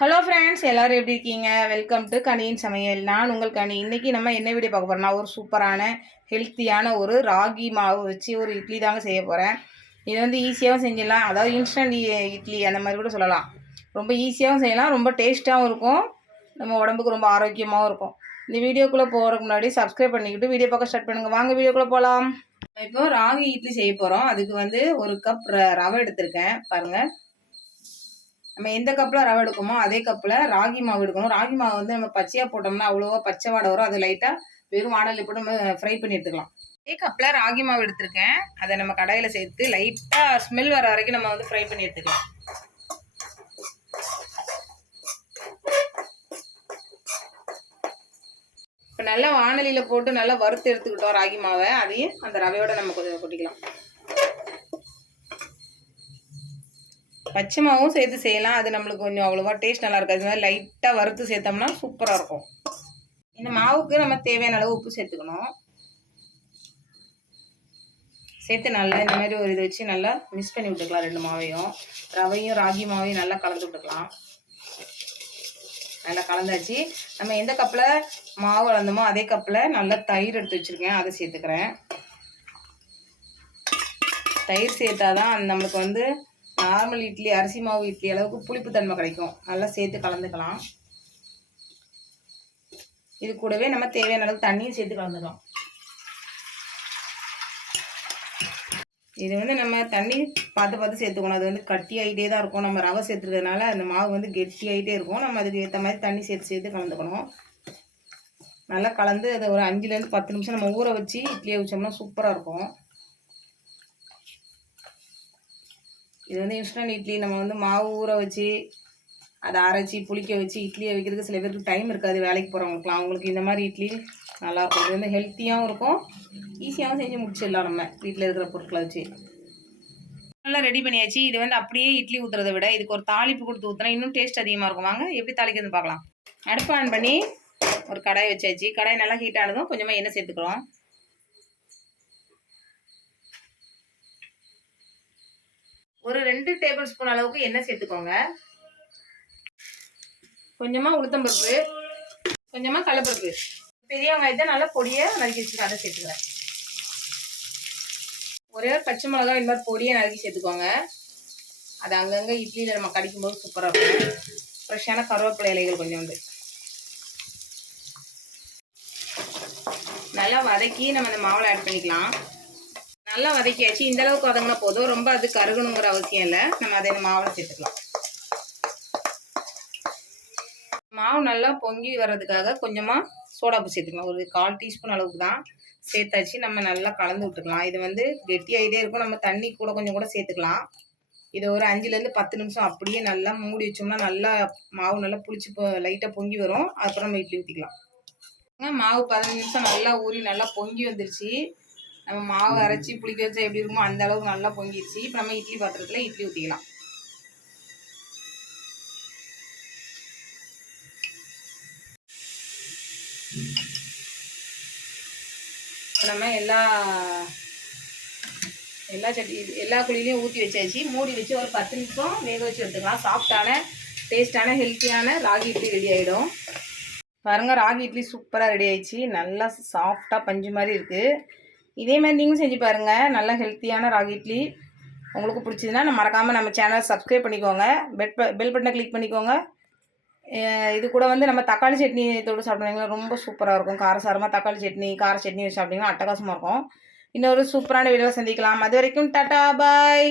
Hello friends எல்லோரும் எப்படி இருக்கீங்க? வெல்கம் டு கனியின் சமையல். நான் உங்கள் கனி. இன்னைக்கு நம்ம என்ன வீடியோ பார்க்க போகிறோம்னா ஒரு சூப்பரான ஹெல்த்தியான ஒரு ராகி மாவு வச்சு ஒரு இட்லி தாங்க செய்ய போகிறேன் இது வந்து ஈஸியாகவும் செஞ்சிடலாம். அதாவது இன்ஸ்டன்ட் இட்லி அந்த மாதிரி கூட சொல்லலாம். ரொம்ப ஈஸியாகவும் செய்யலாம். ரொம்ப டேஸ்ட்டாகவும் இருக்கும். நம்ம உடம்புக்கு ரொம்ப ஆரோக்கியமாகவும் இருக்கும். இந்த வீடியோக்குள்ளே போகிறதுக்கு முன்னாடி சப்ஸ்கிரைப் பண்ணிக்கிட்டு வீடியோ பார்க்க ஸ்டார்ட் பண்ணுங்கள் வாங்க வீடியோக்குள்ளே போகலாம் இப்போ ராகி இட்லி செய்ய போகிறோம் அதுக்கு வந்து ஒரு கப் ரவை எடுத்திருக்கேன். பாருங்கள் நம்ம எந்த கப்பில் ரவை எடுக்கோமோ அதே கப்பில் ராகி மாவு எடுக்கணும். ராகி மாவு வந்து நம்ம பச்சையாக போட்டோம்னா அவ்வளோவா பச்சை வாடை வரும். அது லைட்டாக வெறும் வாடலில் போட்டு நம்ம ஃப்ரை பண்ணி எடுத்துக்கலாம். அதே கப்பில் ராகி மாவு எடுத்திருக்கேன். அதை நம்ம கடையில் சேர்த்து லைட்டாக ஸ்மெல் வர வரைக்கும் நம்ம வந்து ஃப்ரை பண்ணி எடுத்துக்கலாம். இப்போ நல்லா வானலியில் போட்டு நல்லா வறுத்து எடுத்துக்கிட்டோம் ராகி மாவை. அதையும் அந்த ரவையோட நம்ம கொஞ்சம் கொட்டிக்கலாம். பச்சை மாவும் சேர்த்து செய்யலாம். அது நம்மளுக்கு கொஞ்சம் அவ்வளோவா டேஸ்ட் நல்லா இருக்காது. இது மாதிரி லைட்டாக வறுத்து சேர்த்தோம்னா சூப்பராக இருக்கும். இந்த மாவுக்கு நம்ம தேவையான அளவு உப்பு சேர்த்துக்கணும். சேர்த்து நல்லா இந்த மாதிரி ஒரு இது வச்சு நல்லா மிக்ஸ் பண்ணி விட்டுக்கலாம். ரெண்டு மாவையும். ரவையும் ராகி மாவையும் நல்லா கலந்து விட்டுக்கலாம். நல்லா கலந்தாச்சு. நம்ம எந்த கப்பில் மாவு கலந்தோமோ அதே கப்பில் நல்லா தயிர் எடுத்து வச்சுருக்கேன். அதை சேர்த்துக்கிறேன். தயிர் சேர்த்தாதான் நம்மளுக்கு வந்து நார்மல் இட்லி அரிசி மாவு இட்லி அளவுக்கு புளிப்பு தன்மை கிடைக்கும். நல்லா சேர்த்து கலந்துக்கலாம். இது கூடவே நம்ம தேவையான அளவுக்கு தண்ணியும் சேர்த்து கலந்துக்கலாம். இது வந்து நம்ம தண்ணி பார்த்து பார்த்து சேர்த்துக்கணும். அது வந்து கட்டி ஆகிட்டே தான் இருக்கும். நம்ம ரவை சேர்த்துக்கிறதுனால அந்த மாவு வந்து கெட்டி ஆகிட்டே இருக்கும். நம்ம அதுக்கு ஏற்ற மாதிரி தண்ணி சேர்த்து சேர்த்து கலந்துக்கணும். நல்லா கலந்து அதை ஒரு அஞ்சுலேருந்து பத்து நிமிஷம் நம்ம ஊற வச்சு இட்லியை வச்சோம்னா சூப்பராக இருக்கும். இது வந்து இன்ஸ்டன்ட் இட்லி. நம்ம வந்து மாவு ஊற வச்சு அதை அரைச்சி புளிக்க வச்சு இட்லியை வைக்கிறதுக்கு சில பேருக்கு டைம் இருக்காது. வேலைக்கு போகிறவங்களுக்குலாம் அவங்களுக்கு இந்த மாதிரி இட்லி நல்லாயிருக்கும் இது வந்து ஹெல்த்தியாகவும் இருக்கும். ஈஸியாகவும் செஞ்சு முடிச்சிடலாம் நம்ம. வீட்டில் இருக்கிற பொருட்களை வச்சு. நல்லா ரெடி பண்ணியாச்சு. இது வந்து அப்படியே இட்லி ஊற்றுறதை விட இதுக்கு ஒரு தாளிப்பு கொடுத்து ஊற்றினா இன்னும் டேஸ்ட் அதிகமாக இருக்கும். வாங்க எப்படி தாளிக்கிறது பார்க்கலாம். அடுப்பு ஆன் பண்ணி ஒரு கடாய் வச்சாச்சு. கடாய் நல்லா ஹீட் ஆனதும் கொஞ்சமாக எண்ணெய் சேர்த்துக்கிறோம். ஒரு ரெண்டு டேபிள் ஸ்பூன் அளவுக்கு எண்ணெய் சேர்த்துக்கோங்க. கொஞ்சமாக உளுத்தம்பருப்பு கொஞ்சமாக கடலப்பருப்பு பெரிய வெங்காயத்தை நல்லா பொடியை நறுக்கி வச்சுக்க அதை சேர்த்துக்கிறேன் ஒரே ஒரு பச்சை மிளகா இந்த மாதிரி பொடியை நறுக்கி சேர்த்துக்கோங்க. அது அங்கங்கே இட்லியில் நம்ம கடிக்கும்போது சூப்பராக இருக்கும். ஃப்ரெஷ்ஷான கருவேப்பிலை இலைகள் கொஞ்சம் வந்து நல்லா வதக்கி நம்ம இந்த மாவில் ஆட் பண்ணிக்கலாம். நல்லா வதக்கியாச்சு. இந்த அளவுக்கு வதங்கினா போதும். ரொம்ப அது கருகணுங்கிற அவசியம் இல்லை. நம்ம அதை மாவில் சேர்த்துக்கலாம். மாவு நல்லா பொங்கி வர்றதுக்காக கொஞ்சமாக சோடாப்பு சேர்த்துக்கலாம். ஒரு கால் டீஸ்பூன் அளவுக்கு தான் சேர்த்தாச்சு. நம்ம நல்லா கலந்து விட்டுக்கலாம். இது வந்து கெட்டியாகிட்டே இருக்கும். நம்ம தண்ணி கூட கொஞ்சம் கூட சேர்த்துக்கலாம். இதை ஒரு அஞ்சுலேருந்து பத்து நிமிஷம் அப்படியே நல்லா மூடி வச்சோம்னா நல்லா மாவு நல்லா புளிச்சு லைட்டாக பொங்கி வரும். அப்புறம் நம்ம இட்லி ஊற்றிக்கலாம் மாவு பதினஞ்சு நிமிஷம் நல்லா ஊறி நல்லா பொங்கி வந்துருச்சு. நம்ம மாவு அரைச்சி புளிக்க வச்சா எப்படி இருக்குமோ அந்த அளவுக்கு நல்லா பொங்கிடுச்சு இப்போ நம்ம இட்லி பாத்திரத்தில் இட்லி ஊற்றிக்கலாம் நம்ம எல்லா எல்லா சட்டி எல்லா குழிலையும் ஊற்றி வச்சாச்சு. மூடி வச்சு ஒரு பத்து நிமிஷம் வேக வச்சு எடுத்துக்கலாம். சாஃப்டான டேஸ்டான ஹெல்த்தியான ராகி இட்லி ரெடி ஆகிடும் பாருங்கள் ராகி இட்லி சூப்பராக ரெடி ஆயிடுச்சு. நல்லா சாஃப்டாக பஞ்சு மாதிரி இருக்குது இதே மாதிரி நீங்களும் செஞ்சு பாருங்கள் நல்ல ஹெல்த்தியான ராகி இட்லி. உங்களுக்கு பிடிச்சதுன்னா நம்ம மறக்காமல் நம்ம சேனலை சப்ஸ்கிரைப் பண்ணிக்கோங்க. பெட் பெல் பட்டனை கிளிக் பண்ணிக்கோங்க. இது கூட வந்து நம்ம தக்காளி சட்னி தோடு சாப்பிட்றீங்கன்னா ரொம்ப சூப்பராக இருக்கும். காரசாரமாக தக்காளி சட்னி கார சட்னி வச்சு சாப்பிட்டீங்கன்னா அட்டகாசமாக இருக்கும். இன்னொரு சூப்பரான வீடியோவில் சந்திக்கலாம். அது வரைக்கும் டாட்டா பாய்.